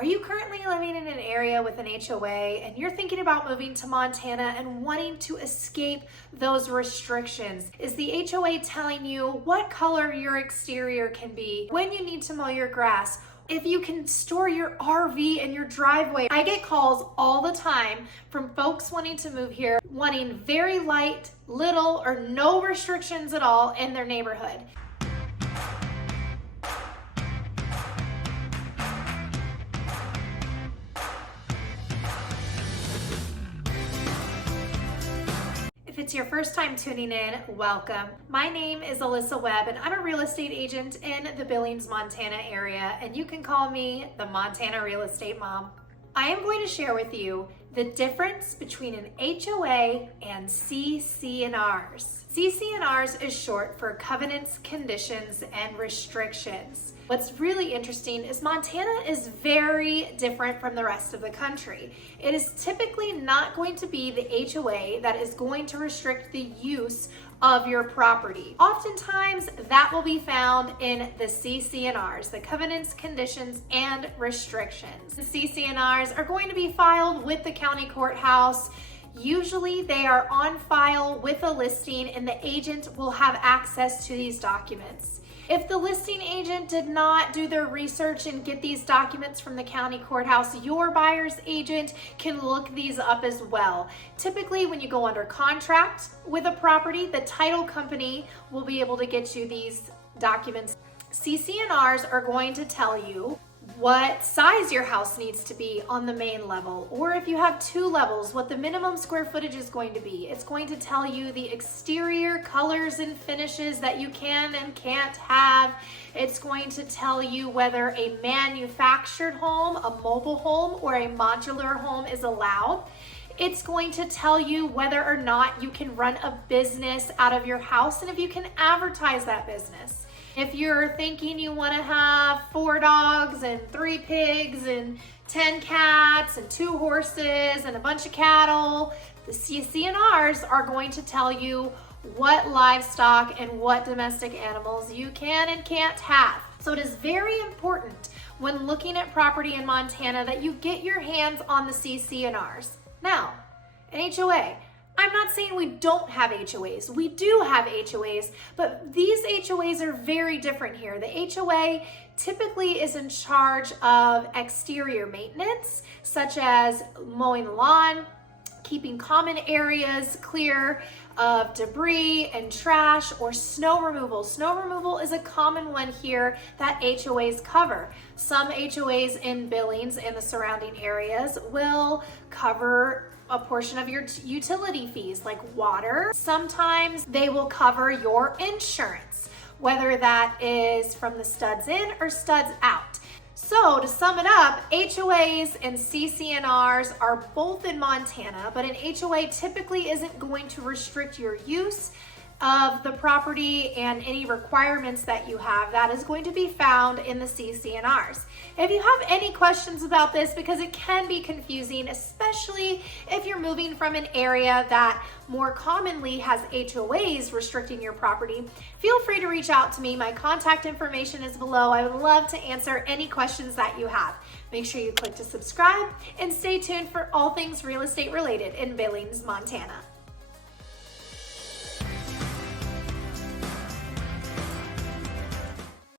Are you currently living in an area with an HOA and you're thinking about moving to Montana and wanting to escape those restrictions? Is the HOA telling you what color your exterior can be, when you need to mow your grass, if you can store your RV in your driveway? I get calls all the time from folks wanting to move here, wanting very light, little, or no restrictions at all in their neighborhood. If it's your first time tuning in, welcome. My name is Alyssa Webb and I'm a real estate agent in the Billings, Montana area, and you can call me the Montana Real Estate Mom. I am going to share with you the difference between an HOA and CC&Rs. CC&Rs is short for covenants, conditions, and restrictions. What's really interesting is Montana is very different from the rest of the country. It is typically not going to be the HOA that is going to restrict the use of your property. Oftentimes that will be found in the CC&Rs, the covenants, conditions, and restrictions. The CC&Rs are going to be filed with the county courthouse. Usually they are on file with a listing and the agent will have access to these documents. If the listing agent did not do their research and get these documents from the county courthouse, your buyer's agent can look these up as well. Typically, when you go under contract with a property, the title company will be able to get you these documents. CC&Rs are going to tell you what size your house needs to be on the main level, or if you have 2 levels, what the minimum square footage is going to be. It's going to tell you the exterior colors and finishes that you can and can't have. It's going to tell you whether a manufactured home, a mobile home, or a modular home is allowed. It's going to tell you whether or not you can run a business out of your house and if you can advertise that business. If you're thinking you want to have 4 dogs and 3 pigs and 10 cats and 2 horses and a bunch of cattle, the CC&Rs are going to tell you what livestock and what domestic animals you can and can't have. So it is very important when looking at property in Montana that you get your hands on the CC&Rs. Now, an HOA. I'm not saying we don't have HOAs. We do have HOAs, but these HOAs are very different here. The HOA typically is in charge of exterior maintenance, such as mowing the lawn, keeping common areas clear of debris and trash, or snow removal. Snow removal is a common one here that HOAs cover. Some HOAs in Billings and the surrounding areas will cover a portion of your utility fees like water. Sometimes they will cover your insurance, whether that is from the studs in or studs out. So to sum it up, HOAs and CC&Rs are both in Montana, but an HOA typically isn't going to restrict your use of the property and any requirements that you have. That is going to be found in the CC&Rs. If you have any questions about this, because it can be confusing, especially if you're moving from an area that more commonly has HOAs restricting your property, feel free to reach out to me. My contact information is below. I would love to answer any questions that you have. Make sure you click to subscribe and stay tuned for all things real estate related in Billings, Montana.